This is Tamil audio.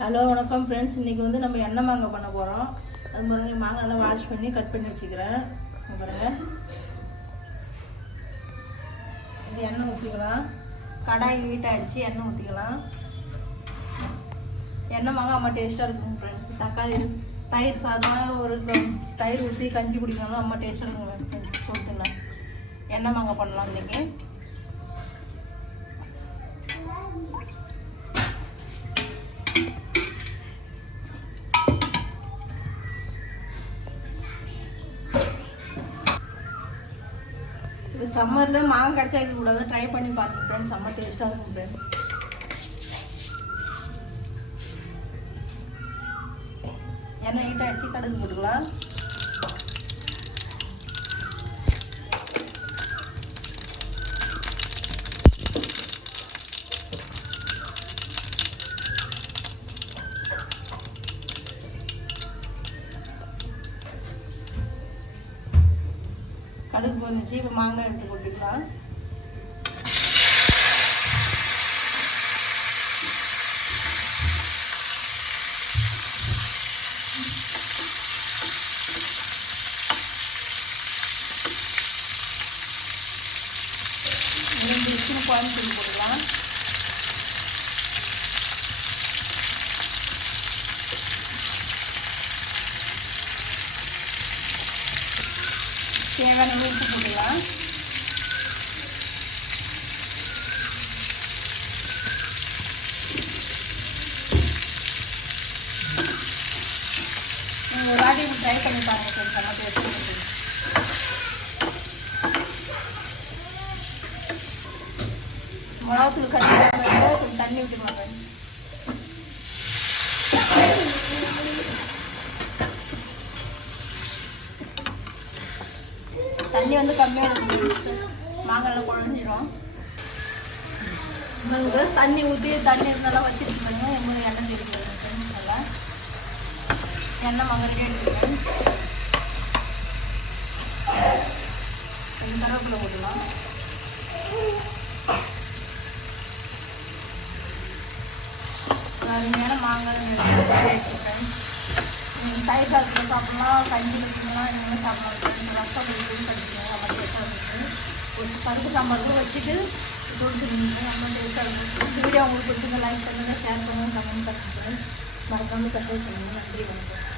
ஹலோ வணக்கம் ஃப்ரெண்ட்ஸ். இன்றைக்கி வந்து நம்ம எண்ணெய் மாங்காய் பண்ண போகிறோம். அது பாருங்க, மாங்காய் நல்லா வாஷ் பண்ணி கட் பண்ணி வச்சுக்கிறேன். பாருங்கள், இது எண்ணெய் ஊற்றிக்கலாம். கடாய் ஹீட்டாக அடித்து எண்ணெய் ஊற்றிக்கலாம். எண்ணெய் மாங்காய் அம்மா டேஸ்ட்டாக இருக்கும் ஃப்ரெண்ட்ஸ். தக்காளி தயிர் சாதம் ஒரு தயிர் ஊற்றி கஞ்சி குடிக்கணும், அம்மா டேஸ்ட்டாக இருக்குங்க ஃப்ரெண்ட்ஸ். சொல்லுங்கண்ணா, எண்ணெய் மாங்காய் பண்ணலாம் இன்றைக்கி. இது சம்மரில் மாங்காய் கிடச்சா இது கூட தான் ட்ரை பண்ணி பாருங்கள் ஃப்ரெண்ட்ஸ். செம்ம டேஸ்ட்டாக இருக்கும் ஃப்ரெண்ட்ஸ். எண்ணெய் ஹீட் அடித்து கடுகு போட்டுக்கலாம். கடுகு பொரிச்சு இப்போ மாங்காய் எடுத்து கொட்டிக்கலாம். குழம்பு தூள் போட்டுக்கலாம். தேவையான உப்பு போட்டுக்கலாம். ஒரு வாட்டி ட்ரை பண்ணி பாருங்க ஃப்ரெண்ட்ஸ். நம்ம டேஸ்ட் மிளகாத்தூள் கட்டி கொஞ்சம் தண்ணி ஊற்றிக்கலாம். தண்ணி வந்து கம்மியாக இருக்கும், மாங்காய்லாம் குழஞ்சிடும். தண்ணி ஊற்றி தண்ணி நல்லா வச்சுருக்காங்க. எங்கள் எண்ணெய் தெரிவிக்கிறேன் நல்லா. எண்ணெய் மாங்காய் ரெடி எடுத்துக்கிறேன். கொஞ்சம் கருவேப்பிலை போட்டுக்கலாம். அருமையான மாங்காய் எடுத்துக்கிறேன். தயிர் சாதத்தில் சாப்பிட்லாம், கஞ்சி வச்சுக்கலாம், இந்த சாப்பிடலாம். ரசம் கொடுத்து கடிச்சிக்கலாம். நம்ம டேஸ்ட்டாக இருக்குது. ஒரு பருப்பு சாம்பாருக்கு வச்சுட்டு கொடுத்துருந்தீங்க. நம்ம டேஸ்ட்டாக இருக்கும். இந்த வீடியோ உங்களுக்கு பிடிச்சிங்க லைக் பண்ணுங்கள், ஷேர் பண்ணுங்கள், கமெண்ட் பண்ணுங்கள், மறக்காமல் சப்ஸ்கிரைப் பண்ணுங்கள். நன்றி, வணக்கம்.